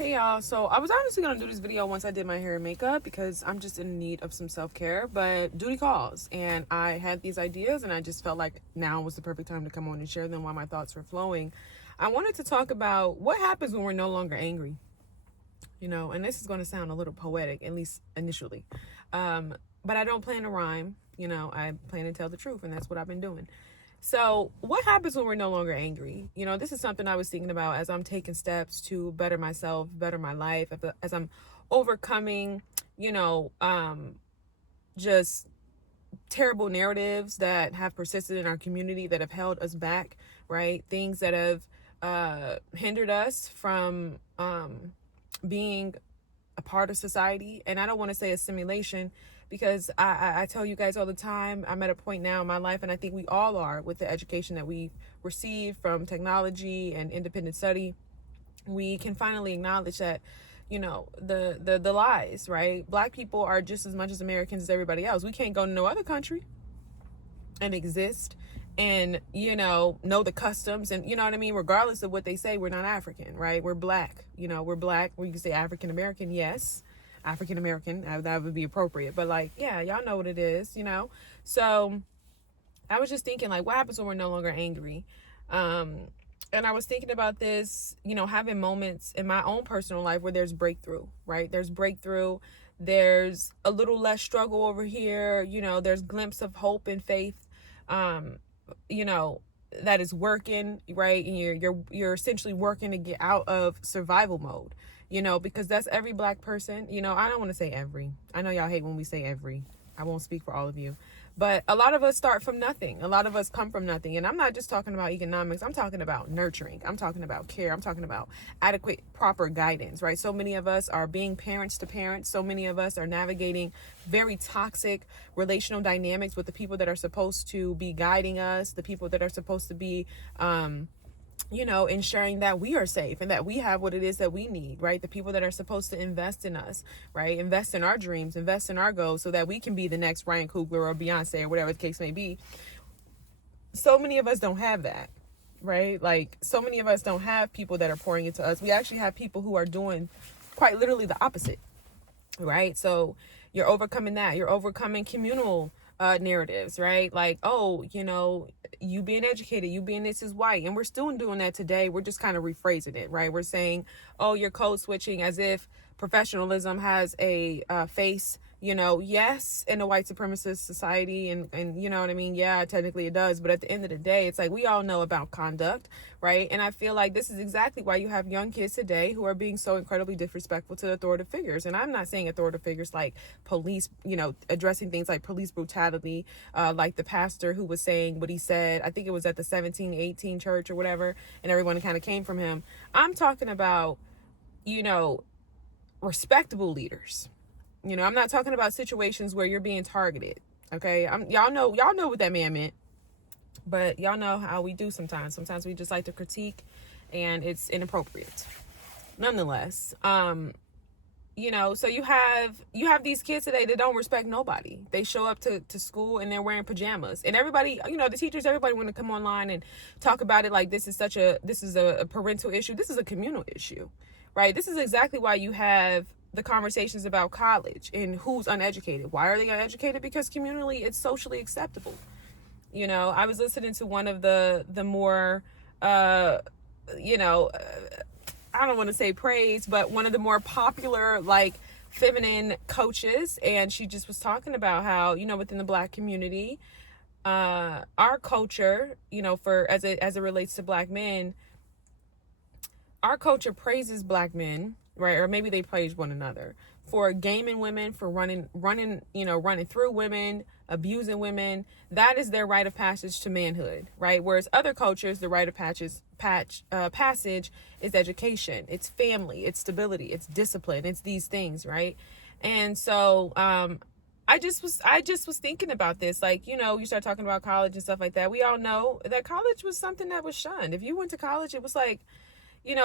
Hey y'all, so I was honestly gonna do this video once I did my hair and makeup because I'm just in need of some self-care, but duty calls, and I had these ideas and I just felt like now was the perfect time to come on and share them while my thoughts were flowing. I wanted to talk about what happens when we're no longer angry, and this is going to sound a little poetic, at least initially, but I don't plan to rhyme. I plan to tell the truth, and that's what I've been doing. So, what happens when we're no longer angry? This is something I was thinking about as I'm taking steps to better myself, better my life, as I'm overcoming, just terrible narratives that have persisted in our community that have held us back, right? Things that have hindered us from being a part of society. And I don't want to say assimilation, because I tell you guys all the time, I'm at a point now in my life, and I think we all are, with the education that we've received from technology and independent study, we can finally acknowledge that, the lies, right? Black people are just as much as Americans as everybody else. We can't go to no other country and exist and, know the customs and, you know what I mean? Regardless of what they say, we're not African, right? We're black, we're black. We can say African American, yes. African American, that would be appropriate, but yeah, y'all know what it is, so I was just thinking, what happens when we're no longer angry? And I was thinking about this, having moments in my own personal life where there's breakthrough, right? There's breakthrough, there's a little less struggle over here, there's glimpse of hope and faith, that is working, right? And you're essentially working to get out of survival mode, because that's every black person. I don't want to say every. I know y'all hate when we say every. I won't speak for all of you. But a lot of us start from nothing. A lot of us come from nothing. And I'm not just talking about economics. I'm talking about nurturing. I'm talking about care. I'm talking about adequate, proper guidance, right? So many of us are being parents to parents. So many of us are navigating very toxic relational dynamics with the people that are supposed to be guiding us, the people that are supposed to be, ensuring that we are safe and that we have what it is that we need, right? The people that are supposed to invest in us, right? Invest in our dreams, invest in our goals so that we can be the next Ryan Coogler or Beyonce or whatever the case may be. So many of us don't have that, right? So many of us don't have people that are pouring into us. We actually have people who are doing quite literally the opposite, right? So you're overcoming that. You're overcoming communal narratives, right? You being educated, you being this is white. And we're still doing that today. We're just kind of rephrasing it, right? We're saying, oh, you're code switching, as if professionalism has a face, yes, in a white supremacist society. And you know what I mean? Yeah, technically it does. But at the end of the day, it's we all know about conduct, right? And I feel like this is exactly why you have young kids today who are being so incredibly disrespectful to authoritative figures. And I'm not saying authoritative figures like police, addressing things like police brutality, like the pastor who was saying what he said. I think it was at the 1718 church or whatever, and everyone kind of came from him. I'm talking about, respectable leaders. I'm not talking about situations where you're being targeted. Okay, y'all know what that man meant, but y'all know how we do sometimes. Sometimes we just like to critique, and it's inappropriate. Nonetheless, so you have these kids today that don't respect nobody. They show up to school and they're wearing pajamas, and everybody, the teachers, everybody want to come online and talk about it like this is a parental issue. This is a communal issue, right? This is exactly why you have the conversations about college and who's uneducated. Why are they uneducated? Because communally it's socially acceptable. I was listening to one of the more, I don't want to say praise, but one of the more popular, feminine coaches. And she just was talking about how, within the black community, our culture, as it relates to black men, our culture praises black men, right? Or maybe they praise one another for gaming women, for running through women, abusing women. That is their rite of passage to manhood, right? Whereas other cultures, the rite of passage is education, it's family, it's stability, it's discipline, it's these things, right? And so I just was thinking about this, you start talking about college and stuff like that. We all know that college was something that was shunned. If you went to college, it was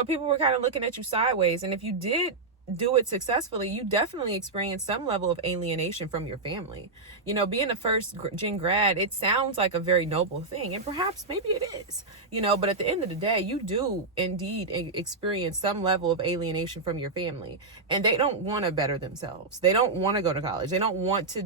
people were kind of looking at you sideways. And if you did do it successfully, you definitely experience some level of alienation from your family. Being a first gen grad, it sounds like a very noble thing, and perhaps maybe it is, but at the end of the day, you do indeed experience some level of alienation from your family, and they don't want to better themselves. They don't want to go to college. They don't want to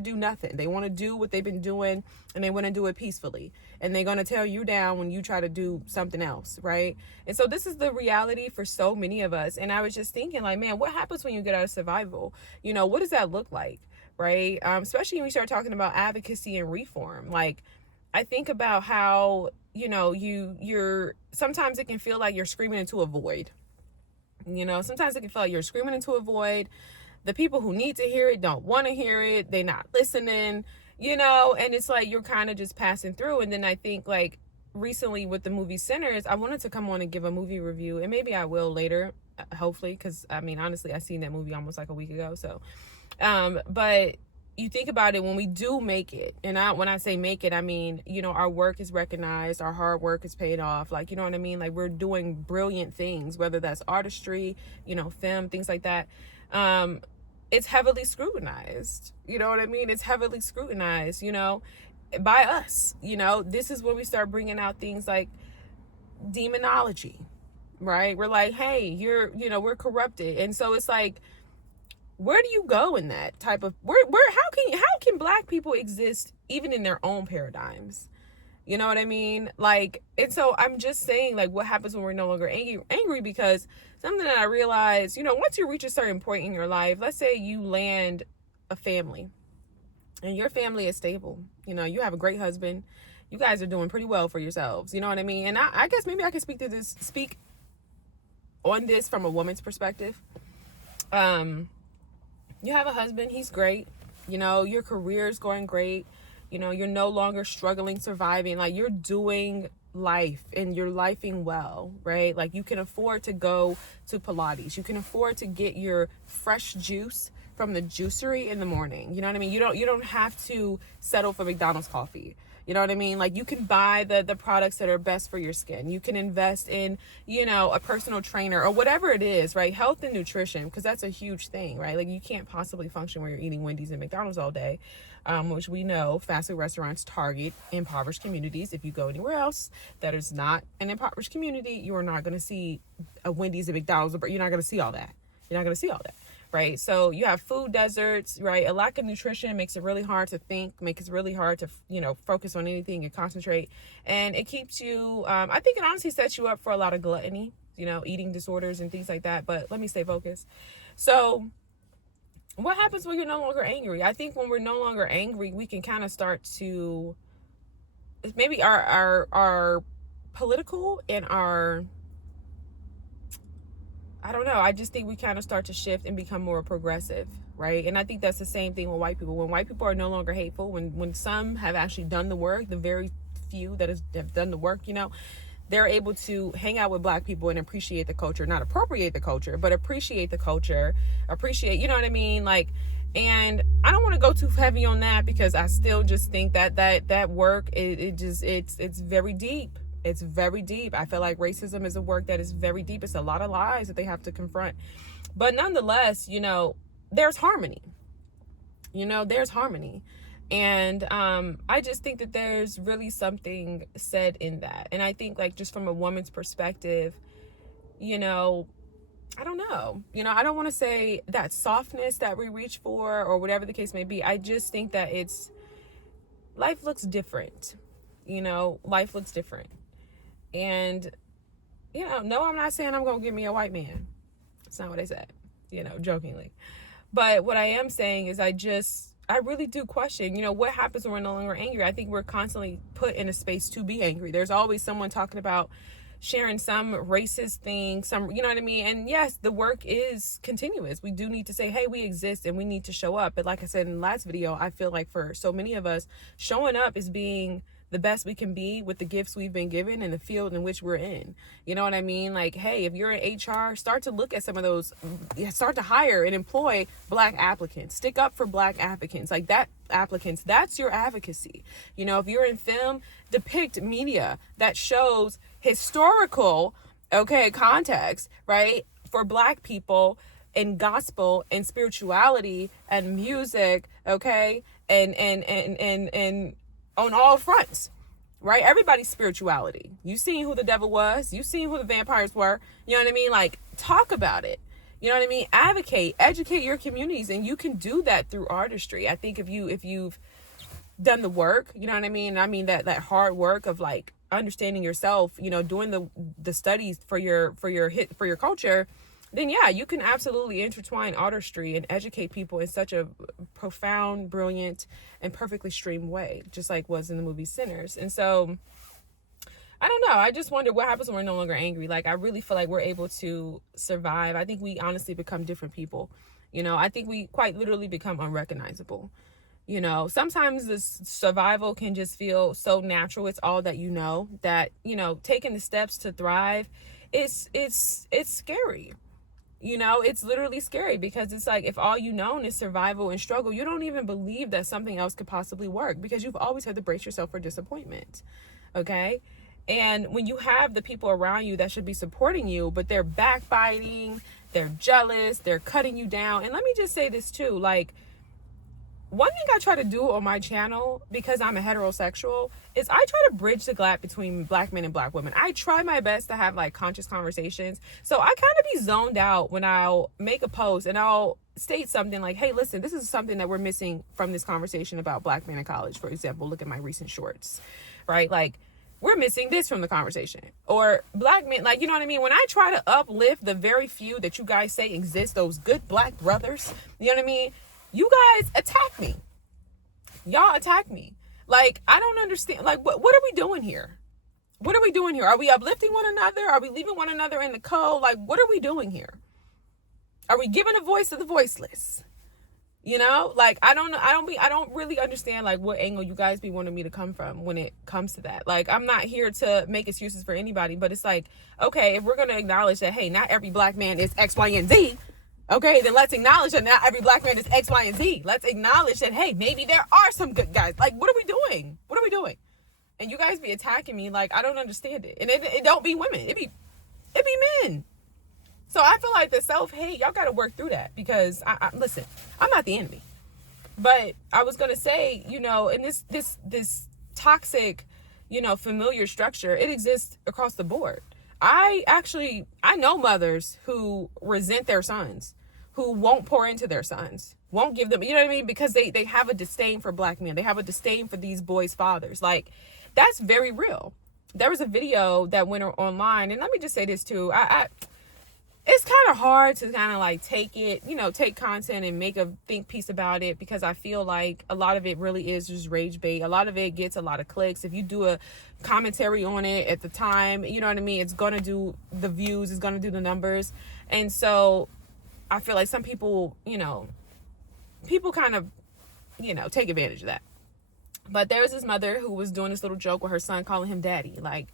do nothing. They want to do what they've been doing, and they want to do it peacefully, and they're going to tear you down when you try to do something else, right? And so this is the reality for so many of us. And I was just thinking, like, man, what happens when you get out of survival? What does that look like, right? Especially when we start talking about advocacy and reform. Like, I think about how, you're sometimes it can feel like you're screaming into a void. Sometimes it can feel like you're screaming into a void. The people who need to hear it don't want to hear it. They're not listening, and it's like you're kind of just passing through. And then I think, like, recently with the movie Sinners, I wanted to come on and give a movie review, and maybe I will later, hopefully, because I mean, honestly, I seen that movie almost like a week ago. So but you think about it, when we do make it, and when I say make it, I mean, our work is recognized, our hard work is paid off, like, you know what I mean? Like, we're doing brilliant things, whether that's artistry, film, things like that. It's heavily scrutinized, you know what I mean? It's heavily scrutinized, by us. This is when we start bringing out things like demonology, right? We're like, hey, we're corrupted. And so it's like, where do you go in that type of, how can Black people exist even in their own paradigms? You know what I mean? Like, and so I'm just saying, like, what happens when we're no longer angry? Because something that I realized, once you reach a certain point in your life, let's say you land a family and your family is stable, you have a great husband, you guys are doing pretty well for yourselves, you know what I mean? And I guess maybe I can speak on this from a woman's perspective. You have a husband, he's great, your career is going great, you're no longer struggling, surviving, like, you're doing life and you're lifing well, right? Like, you can afford to go to Pilates, you can afford to get your fresh juice from the juicery in the morning, you know what I mean? You don't have to settle for McDonald's coffee. You know what I mean? Like, you can buy the products that are best for your skin. You can invest in, a personal trainer or whatever it is, right? Health and nutrition, because that's a huge thing, right? Like, you can't possibly function where you're eating Wendy's and McDonald's all day, which we know fast food restaurants target impoverished communities. If you go anywhere else that is not an impoverished community, you are not going to see a Wendy's and McDonald's, but you're not going to see all that. You're not going to see all that. Right? So you have food deserts, right? A lack of nutrition makes it really hard to think, makes it really hard to, focus on anything and concentrate. And it keeps you, I think it honestly sets you up for a lot of gluttony, eating disorders and things like that. But let me stay focused. So what happens when you're no longer angry? I think when we're no longer angry, we can kind of start to, maybe our political and our, I don't know. I just think we kind of start to shift and become more progressive, right? And I think that's the same thing with white people. When white people are no longer hateful, when some have actually done the work, the very few that have done the work, they're able to hang out with Black people and appreciate the culture, not appropriate the culture, but appreciate the culture, you know what I mean? Like, and I don't want to go too heavy on that, because I still just think that work, it's very deep. It's very deep. I feel like racism is a work that is very deep. It's a lot of lies that they have to confront. But nonetheless, there's harmony. There's harmony. And I just think that there's really something said in that. And I think, like, just from a woman's perspective, I don't know. I don't want to say that softness that we reach for or whatever the case may be. I just think that life looks different. Life looks different. And, no, I'm not saying I'm going to give me a white man. That's not what I said, jokingly. But what I am saying is I really do question, what happens when we're no longer angry? I think we're constantly put in a space to be angry. There's always someone talking about sharing some racist thing, you know what I mean? And yes, the work is continuous. We do need to say, hey, we exist and we need to show up. But like I said in the last video, I feel like for so many of us, showing up is being the best we can be with the gifts we've been given in the field in which we're in. You know what I mean? Like, hey, if you're in HR, start to look at some of those, start to hire and employ Black applicants, stick up for Black applicants, like that applicants, that's your advocacy. If you're in film, depict media that shows historical, context, right? For Black people, in gospel and spirituality and music, okay, and on all fronts, right? Everybody's spirituality. You seen who the devil was. You seen who the vampires were. You know what I mean? Like, talk about it. You know what I mean? Advocate, educate your communities, and you can do that through artistry. I think if you've done the work, you know what I mean? I mean that hard work of like understanding yourself, you know, doing the studies for your culture, then yeah, you can absolutely intertwine artistry and educate people in such a profound, brilliant, and perfectly streamed way, just like was in the movie Sinners. And so I don't know. I just wonder what happens when we're no longer angry. Like, I really feel like we're able to survive. I think we honestly become different people. You know, I think we quite literally become unrecognizable. You know, sometimes this survival can just feel so natural. It's all that you know, that, you know, taking the steps to thrive, it's scary. You know, it's literally scary, because it's like, if all you know is survival and struggle, you don't even believe that something else could possibly work, because you've always had to brace yourself for disappointment. Okay. And when you have the people around you that should be supporting you, but they're backbiting, they're jealous, they're cutting you down. And let me just say this too, like, one thing I try to do on my channel, because I'm a heterosexual, is I try to bridge the gap between black men and black women. I try my best to have like conscious conversations. So I kind of be zoned out when I'll make a post and I'll state something like, hey, listen, this is something that we're missing from this conversation about black men in college. For example, look at my recent shorts, right? Like, we're missing this from the conversation. Or black men, like, you know what I mean? When I try to uplift the very few that you guys say exist, those good black brothers, you know what I mean? You guys attack me. Y'all attack me. Like, I don't understand. Like, what are we doing here? What are we doing here? Are we uplifting one another? Are we leaving one another in the cold? Like, what are we doing here? Are we giving a voice to the voiceless? You know, like, I don't really understand like what angle you guys be wanting me to come from when it comes to that. Like, I'm not here to make excuses for anybody, but it's like, okay, if we're going to acknowledge that, hey, not every black man is X, Y, and Z. Okay, then let's acknowledge that not every black man is X, Y, and Z. Let's acknowledge that, hey, maybe there are some good guys. Like, what are we doing? What are we doing? And you guys be attacking me like I don't understand it. And it don't be women. It be men. So I feel like the self-hate, y'all got to work through that, because listen, I'm not the enemy. But I was going to say, you know, in this toxic, you know, familiar structure, it exists across the board. I know mothers who resent their sons, who won't pour into their sons, won't give them, you know what I mean? Because they have a disdain for black men. They have a disdain for these boys' fathers. Like, that's very real. There was a video that went online, and let me just say this too. It's kind of hard to kind of like take content and make a think piece about it, because I feel like a lot of it really is just rage bait. A lot of it gets a lot of clicks. If you do a commentary on it at the time, you know what I mean? It's going to do the views, it's going to do the numbers. And so I feel like some people, you know, kind of, you know, take advantage of that. But there was this mother who was doing this little joke with her son, calling him daddy, like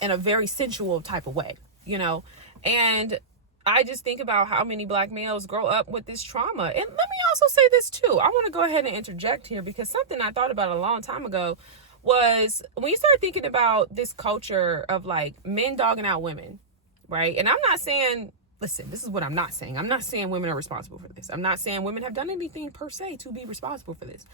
in a very sensual type of way, you know? And I just think about how many black males grow up with this trauma. And let me also say this too. I want to go ahead and interject here, because something I thought about a long time ago was when you start thinking about this culture of like men dogging out women, right? And I'm not saying, listen, this is what I'm not saying. I'm not saying women are responsible for this. I'm not saying women have done anything per se to be responsible for this.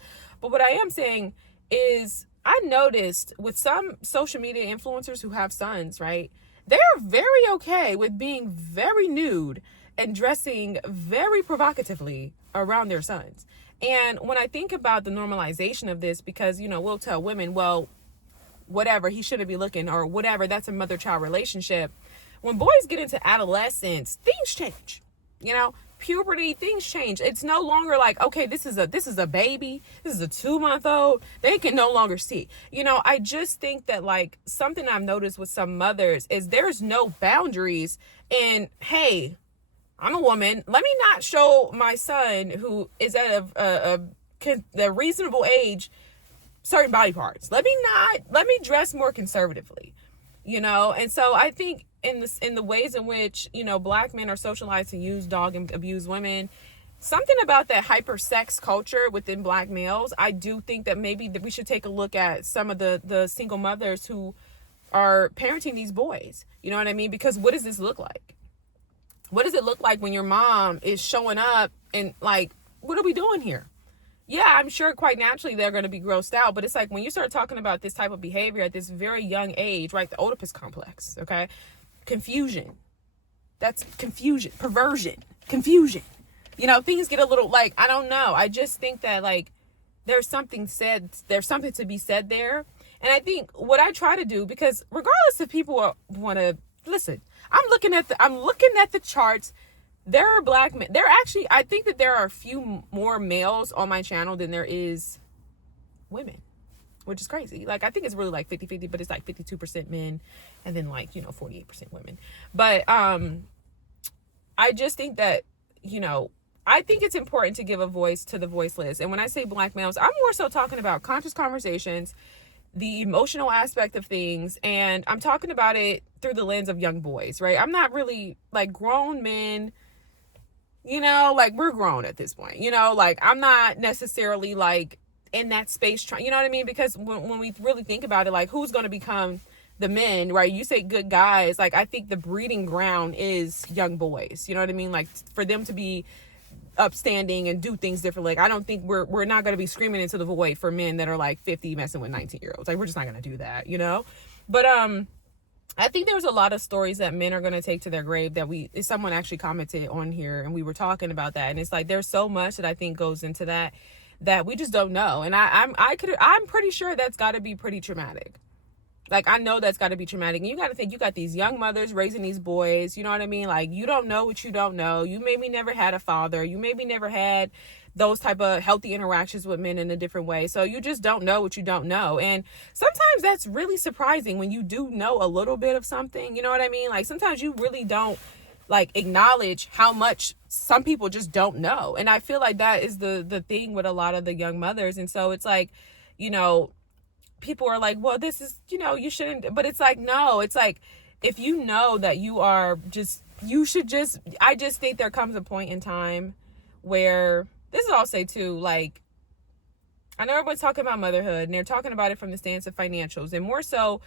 But what I am saying is, I noticed with some social media influencers who have sons, right? They're very okay with being very nude and dressing very provocatively around their sons. And when I think about the normalization of this, because, you know, we'll tell women, well, whatever, he shouldn't be looking, or whatever, that's a mother-child relationship. When boys get into adolescence, things change. You know, puberty, things change. It's no longer like, okay, this is a baby, this is a 2-month-old, they can no longer see. You know, I just think that like something I've noticed with some mothers is there's no boundaries in, hey, I'm a woman, let me not show my son who is at a reasonable age certain body parts. Let me dress more conservatively, you know? And so I think in the ways in which, you know, black men are socialized to use, dog, and abuse women, something about that hyper sex culture within black males, I do think that maybe that we should take a look at some of the single mothers who are parenting these boys. You know what I mean? Because what does this look like? What does it look like when your mom is showing up and like, what are we doing here? Yeah, I'm sure quite naturally they're going to be grossed out, but it's like when you start talking about this type of behavior at this very young age, right? The Oedipus complex, okay? Confusion. That's confusion, perversion, confusion. Things get a little like, I don't know. I just think that like there's something to be said there. And I think what I try to do, because regardless if people want to listen, I'm looking at the charts. There are black men. I think that there are a few more males on my channel than there is women, which is crazy. Like, I think it's really like 50-50, but it's like 52% men and then like, 48% women. But I just think that, I think it's important to give a voice to the voiceless. And when I say black males, I'm more so talking about conscious conversations, the emotional aspect of things, and I'm talking about it through the lens of young boys, right? I'm not really like grown men. Like we're grown at this point, like I'm not necessarily like in that space trying, you know what I mean? Because when we really think about it, like who's going to become the men, right? You say good guys, like I think the breeding ground is young boys, you know what I mean? Like for them to be upstanding and do things differently. Like I don't think we're not going to be screaming into the void for men that are like 50 messing with 19-year-olds. Like we're just not going to do that, But I think there's a lot of stories that men are going to take to their grave that someone actually commented on here and we were talking about that. And it's like, there's so much that I think goes into that we just don't know. And I'm pretty sure that's got to be pretty traumatic. Like, I know that's got to be traumatic. And you got to think, you got these young mothers raising these boys, you know what I mean? Like, you don't know what you don't know. You maybe never had a father. You maybe never had those type of healthy interactions with men in a different way. So you just don't know what you don't know. And sometimes that's really surprising when you do know a little bit of something, you know what I mean? Like sometimes you really don't like acknowledge how much some people just don't know. And I feel like that is the thing with a lot of the young mothers. And so it's like, people are like, well, this is, you shouldn't, but it's like, no, it's like, if you know that I just think there comes a point in time where, this is all I'll say too, like, I know everyone's talking about motherhood and they're talking about it from the stance of financials and more so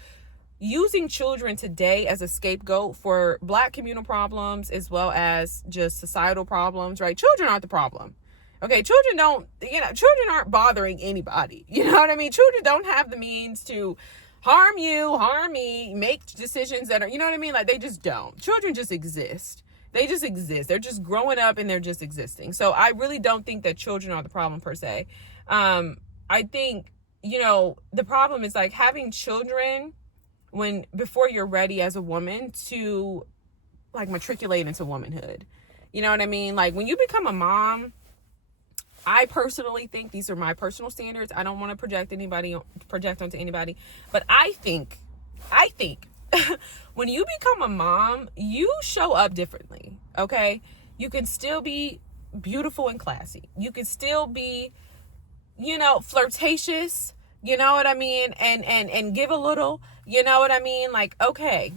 using children today as a scapegoat for Black communal problems as well as just societal problems, right? Children aren't the problem. Okay, children aren't bothering anybody. You know what I mean? Children don't have the means to harm you, harm me, make decisions that are, you know what I mean? Like they just don't. Children just exist. They just exist. They're just growing up and they're just existing. So I really don't think that children are the problem per se. I think, the problem is like having children before you're ready as a woman to like matriculate into womanhood. You know what I mean? Like when you become a mom, I personally think, these are my personal standards, I don't want to project onto anybody, but I think when you become a mom, you show up differently, okay? You can still be beautiful and classy. You can still be, flirtatious, you know what I mean? And give a little, you know what I mean? Like, okay,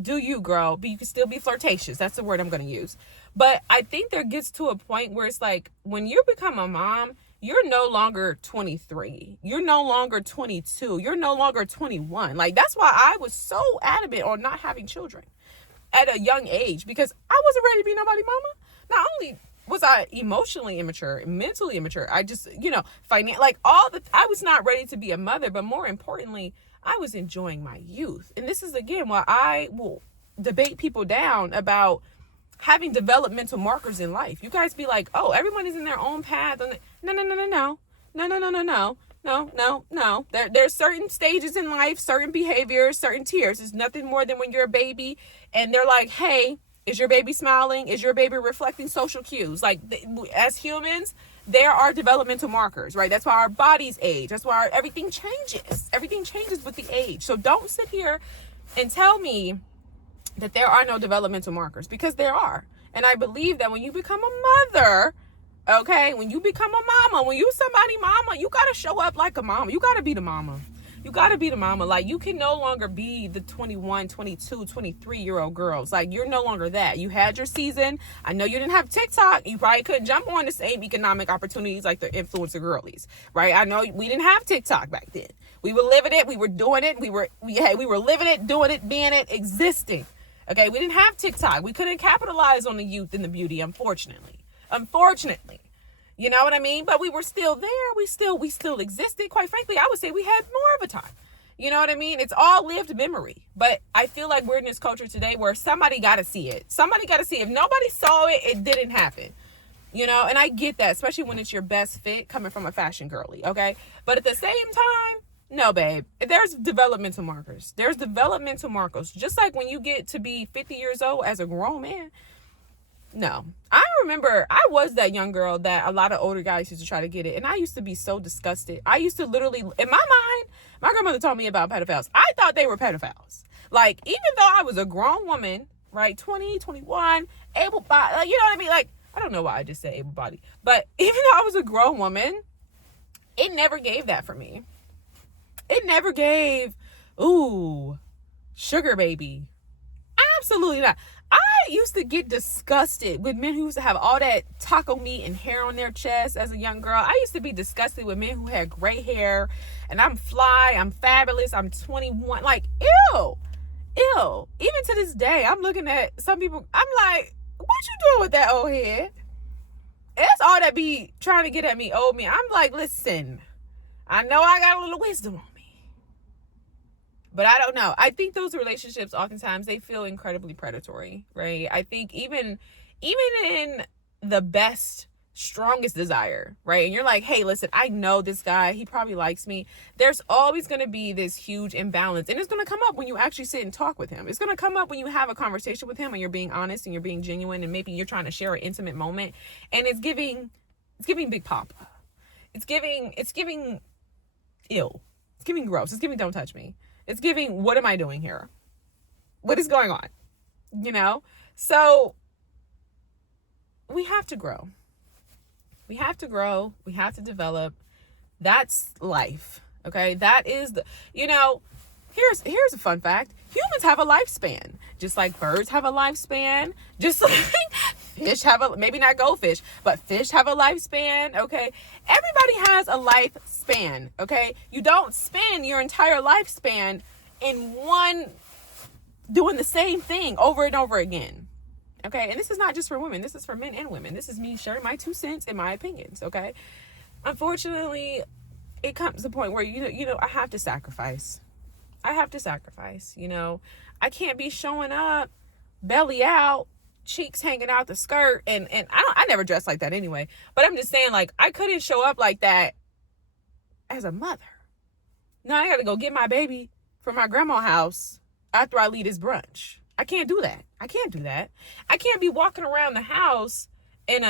do you, girl, but you can still be flirtatious. That's the word I'm going to use. But I think there gets to a point where it's like, when you become a mom, you're no longer 23. You're no longer 22. You're no longer 21. Like, that's why I was so adamant on not having children at a young age, because I wasn't ready to be nobody's mama. Not only was I emotionally immature, mentally immature, I just, I was not ready to be a mother, but more importantly, I was enjoying my youth. And this is, again, why I will debate people down about having developmental markers in life. You guys be like, oh, everyone is in their own path. No. There's certain stages in life, certain behaviors, certain tiers. It's nothing more than when you're a baby and they're like, hey, is your baby smiling? Is your baby reflecting social cues? Like, as humans, there are developmental markers, right? That's why our bodies age. That's why everything changes. Everything changes with the age. So don't sit here and tell me that there are no developmental markers, because there are. And I believe that when you become a mother, okay, when you become a mama, when you somebody mama, you got to show up like a mama. You got to be the mama. You got to be the mama. Like, you can no longer be the 21, 22, 23-year-old girls. Like, you're no longer that. You had your season. I know you didn't have TikTok. You probably couldn't jump on the same economic opportunities like the influencer girlies, right? I know we didn't have TikTok back then. We were living it. We were doing it. We were living it, doing it, being it, existing. Okay, we didn't have TikTok. We couldn't capitalize on the youth and the beauty, unfortunately. You know what I mean? But we were still there. We still existed. Quite frankly, I would say we had more of a time. You know what I mean? It's all lived memory. But I feel like we're in this culture today where somebody got to see it. Somebody got to see it. If nobody saw it, it didn't happen. You know, and I get that, especially when it's your best fit coming from a fashion girly, okay? But at the same time, no, babe. There's developmental markers. Just like when you get to be 50 years old as a grown man. No. I remember I was that young girl that a lot of older guys used to try to get it. And I used to be so disgusted. I used to literally, in my mind, my grandmother told me about pedophiles. I thought they were pedophiles. Like, even though I was a grown woman, right, 20, 21, able-bodied, like, you know what I mean? Like, I don't know why I just said able-bodied. But even though I was a grown woman, it never gave that for me. It never gave, ooh, sugar baby. Absolutely not. I used to get disgusted with men who used to have all that taco meat and hair on their chest as a young girl. I used to be disgusted with men who had gray hair, and I'm fly, I'm fabulous, I'm 21. Like, ew. Even to this day, I'm looking at some people, I'm like, what you doing with that old head? That's all that be trying to get at me, old me. I'm like, listen, I know I got a little wisdom on me. But I don't know. I think those relationships, oftentimes, they feel incredibly predatory, right? I think even in the best, strongest desire, right? And you're like, hey, listen, I know this guy. He probably likes me. There's always going to be this huge imbalance. And it's going to come up when you actually sit and talk with him. It's going to come up when you have a conversation with him and you're being honest and you're being genuine and maybe you're trying to share an intimate moment. And it's giving Big Papa. It's giving ill. It's giving gross. It's giving don't touch me. It's giving, what am I doing here? What is going on? You know? So we have to grow. We have to develop. That's life. Okay? That is here's a fun fact. Humans have a lifespan. Just like birds have a lifespan. Just like fish have maybe not goldfish, but fish have a lifespan. Okay? Everybody has a lifespan. Okay? You don't spend your entire lifespan in one doing the same thing over and over again. Okay? And this is not just for women. This is for men and women. This is me sharing my 2 cents and my opinions. Okay? Unfortunately, it comes to the point where, you know, I have to sacrifice. You know, I can't be showing up belly out, cheeks hanging out the skirt. And I never dressed like that anyway, but I'm just saying, like, I couldn't show up like that as a mother. Now I got to go get my baby from my grandma's house after I leave this brunch. I can't do that. I can't be walking around the house in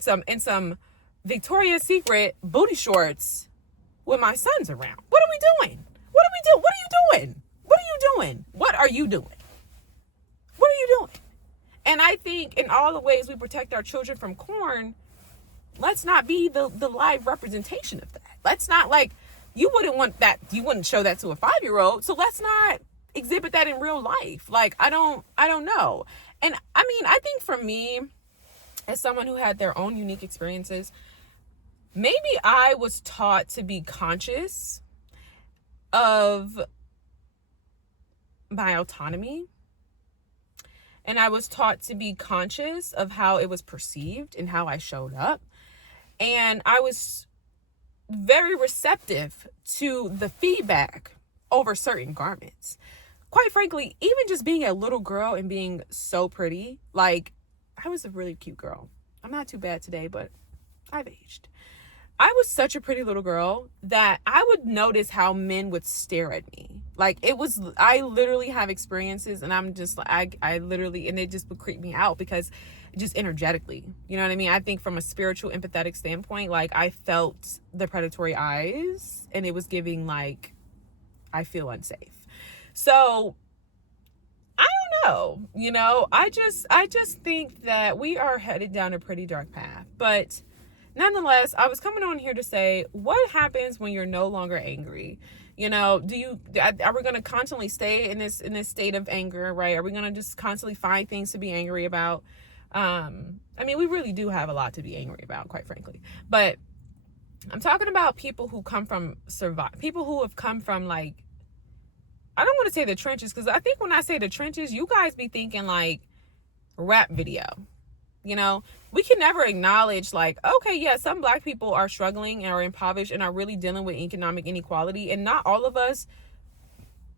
some Victoria's Secret booty shorts with my sons around. What are we doing? What are you doing? What are you doing? And I think in all the ways we protect our children from corn, let's not be the live representation of that. Let's not, like, you wouldn't show that to a 5-year-old. So let's not exhibit that in real life. Like, I don't know. And I mean, I think for me, as someone who had their own unique experiences, maybe I was taught to be conscious of my autonomy. And I was taught to be conscious of how it was perceived and how I showed up. And I was very receptive to the feedback over certain garments. Quite frankly, even just being a little girl and being so pretty, like, I was a really cute girl. I'm not too bad today, but I've aged. I was such a pretty little girl that I would notice how men would stare at me. Like, I literally have experiences and I'm just like, I literally, and it just would creep me out because just energetically, you know what I mean? I think from a spiritual, empathetic standpoint, like, I felt the predatory eyes and it was giving, like, I feel unsafe. So I don't know, you know, I just think that we are headed down a pretty dark path, but nonetheless, I was coming on here to say, what happens when you're no longer angry? You know, are we going to constantly stay in this state of anger, right? Are we going to just constantly find things to be angry about? I mean, we really do have a lot to be angry about, quite frankly. But I'm talking about people who have come from, like, I don't want to say the trenches, because I think when I say the trenches, you guys be thinking like rap video. You know, we can never acknowledge like, okay, yeah, some Black people are struggling and are impoverished and are really dealing with economic inequality. And not all of us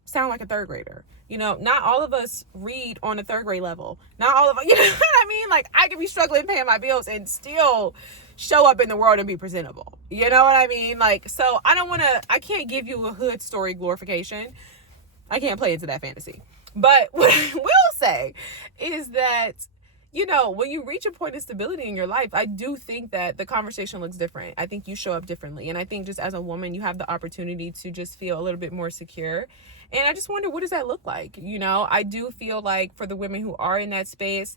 sound like a third grader. You know, not all of us read on a third grade level. Not all of us, you know what I mean? Like, I could be struggling paying my bills and still show up in the world and be presentable. You know what I mean? Like, so I can't give you a hood story glorification. I can't play into that fantasy. But what I will say is that, you know, when you reach a point of stability in your life, I do think that the conversation looks different. I think you show up differently. And I think just as a woman, you have the opportunity to just feel a little bit more secure. And I just wonder, what does that look like? You know, I do feel like for the women who are in that space,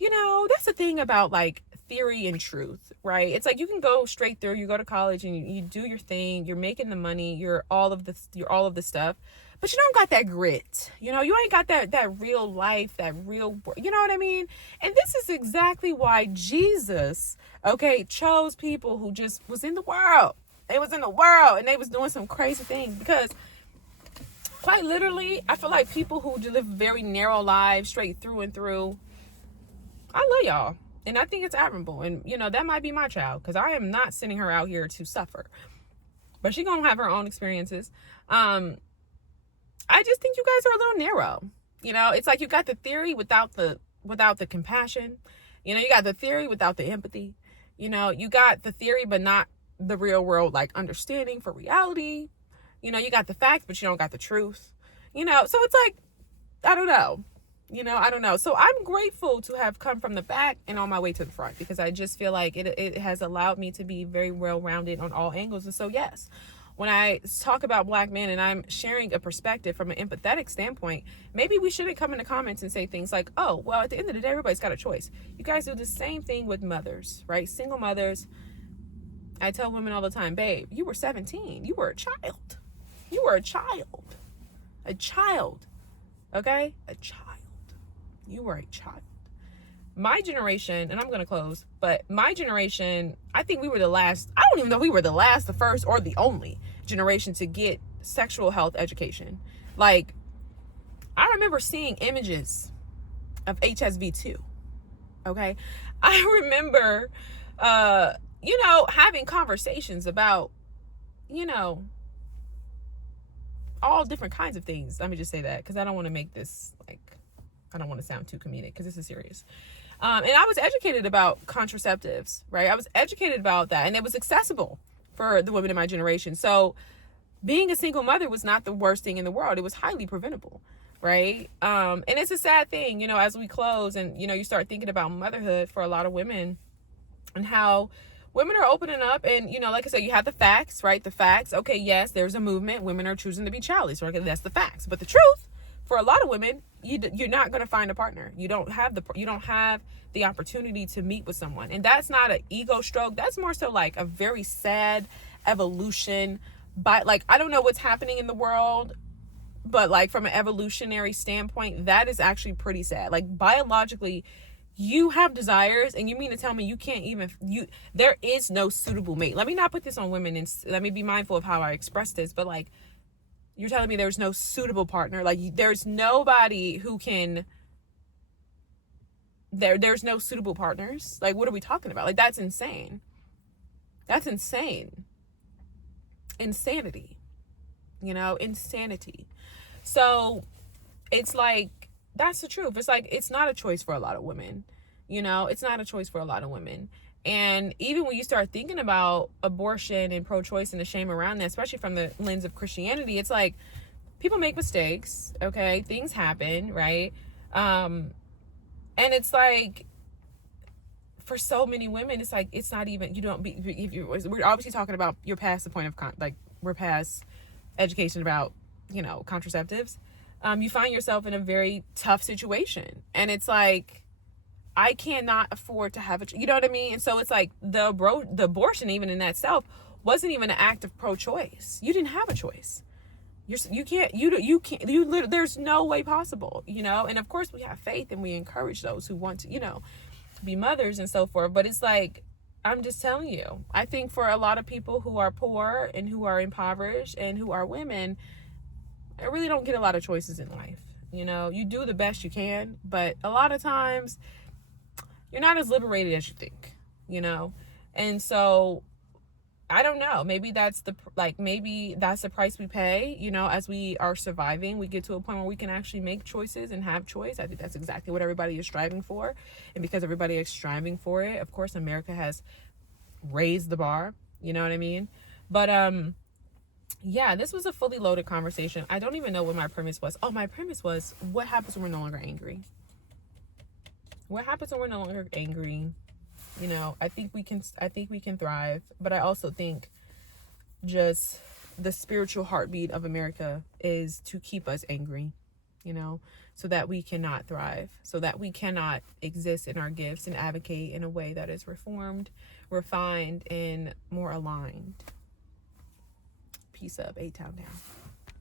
you know, that's the thing about like theory and truth, right? It's like you can go straight through, you go to college and you do your thing, you're making the money, you're all of the stuff. But you don't got that grit, you know, you ain't got that real life, that real, you know what I mean? And this is exactly why Jesus, okay, chose people who just was in the world. They was in the world and they was doing some crazy things, because quite literally, I feel like people who live very narrow lives straight through and through, I love y'all. And I think it's admirable. And, you know, that might be my child, because I am not sending her out here to suffer. But she's going to have her own experiences. I just think you guys are a little narrow. You know, it's like you got the theory without the compassion. You know, you got the theory without the empathy. You know, you got the theory but not the real world, like understanding for reality. You know, you got the facts but you don't got the truth. You know, so it's like, I don't know. You know, I don't know. So I'm grateful to have come from the back and on my way to the front, because I just feel like it has allowed me to be very well-rounded on all angles. And so, yes, when I talk about Black men and I'm sharing a perspective from an empathetic standpoint, maybe we shouldn't come in the comments and say things like, oh, well, at the end of the day, everybody's got a choice. You guys do the same thing with mothers, right? Single mothers. I tell women all the time, babe, you were 17. You were a child. You were a child. A child. Okay? A child. You were a child. My generation, and I'm going to close, but my generation, I think we were the last, I don't even know if we were the last, the first, or the only generation to get sexual health education. Like, I remember seeing images of HSV2. Okay? I remember, you know, having conversations about, you know, all different kinds of things. Let me just say that, because I don't want to make this, like, I don't want to sound too comedic, because this is serious. And I was educated about contraceptives, right? I was educated about that, and it was accessible for the women in my generation. So being a single mother was not the worst thing in the world. It was highly preventable, right? And it's a sad thing, you know, as we close and, you know, you start thinking about motherhood for a lot of women and how women are opening up. And, you know, like I said, you have the facts, right? The facts. Okay, yes, there's a movement. Women are choosing to be childless. Okay, that's the facts. But the truth, for a lot of women, you're not going to find a partner. You don't have the opportunity to meet with someone. And that's not an ego stroke. That's more so like a very sad evolution. But like, I don't know what's happening in the world, but like from an evolutionary standpoint, that is actually pretty sad. Like biologically, you have desires, and you mean to tell me you can't even, there is no suitable mate. Let me not put this on women, and let me be mindful of how I express this, but like, you're telling me there's no suitable partner. Like there's nobody who can, there's no suitable partners. Like, what are we talking about? Like, that's insane. That's insane. Insanity, you know, insanity. So it's like, that's the truth. It's like, it's not a choice for a lot of women, you know, it's not a choice for a lot of women. And even when you start thinking about abortion and pro-choice and the shame around that, especially from the lens of Christianity, it's like people make mistakes, okay? Things happen, right? And it's like, for so many women, it's like, it's not even, you don't be, if you, we're obviously talking about, you're past the point of, like, we're past education about, you know, contraceptives. You find yourself in a very tough situation. And it's like, I cannot afford to have you know what I mean? And so it's like the abortion, even in that self, wasn't even an act of pro-choice. You didn't have a choice. There's no way possible, you know? And of course we have faith and we encourage those who want to, you know, be mothers and so forth. But it's like, I'm just telling you, I think for a lot of people who are poor and who are impoverished and who are women, I really don't get a lot of choices in life. You know, you do the best you can, but a lot of times you're not as liberated as you think, you know? And so I don't know, maybe that's the price we pay, you know, as we are surviving. We get to a point where we can actually make choices and have choice. I think that's exactly what everybody is striving for. And because everybody is striving for it, of course, America has raised the bar, you know what I mean? But yeah, this was a fully loaded conversation. I don't even know what my premise was. Oh, my premise was, what happens when we're no longer angry? What happens when we're no longer angry? You know, I think we can thrive, but I also think just the spiritual heartbeat of America is to keep us angry, you know, so that we cannot thrive, so that we cannot exist in our gifts and advocate in a way that is reformed, refined, and more aligned. Peace up, A-Town down.